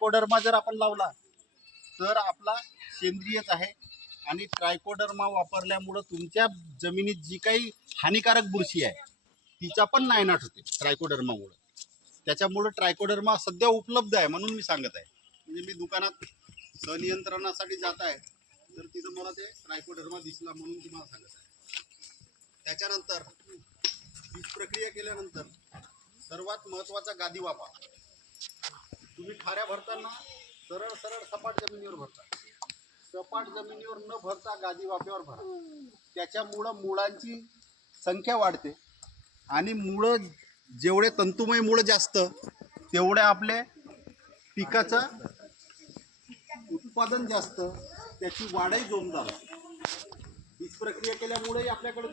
Trichoderma जर आपण लावला तर आपला सेंद्रियच आहे. आणि ट्रायकोडर्मा वापरल्यामुळं तुमच्या जमिनीत जी काही हानिकारक बुरशी आहे तिचा पण नायनाट होते ट्रायकोडर्मामुळं. त्याच्यामुळं ट्रायकोडर्मा सध्या उपलब्ध आहे म्हणून मी सांगत आहे. म्हणजे मी दुकानात सनियंत्रणासाठी जात आहे तर तिथं मला ते ट्रायकोडर्मा दिसला म्हणून तुम्हाला सांगत आहे. त्याच्यानंतर बीज प्रक्रिया केल्यानंतर सर्वात महत्त्वाचा गादी वापा तुम्ही ठाऱ्या भरताना सरळ सरळ सपाट जमिनीवर भरता. सपाट जमिनीवर न भरता गादी वाफ्यावर भरा. त्याच्यामुळं मुळांची संख्या वाढते आणि मुळं जेवढे तंतुमय मुळं जास्त तेवढे आपले पिकाचं उत्पादन जास्त त्याची वाढही जोमदार. हीच प्रक्रिया केल्यामुळेही आपल्याकडे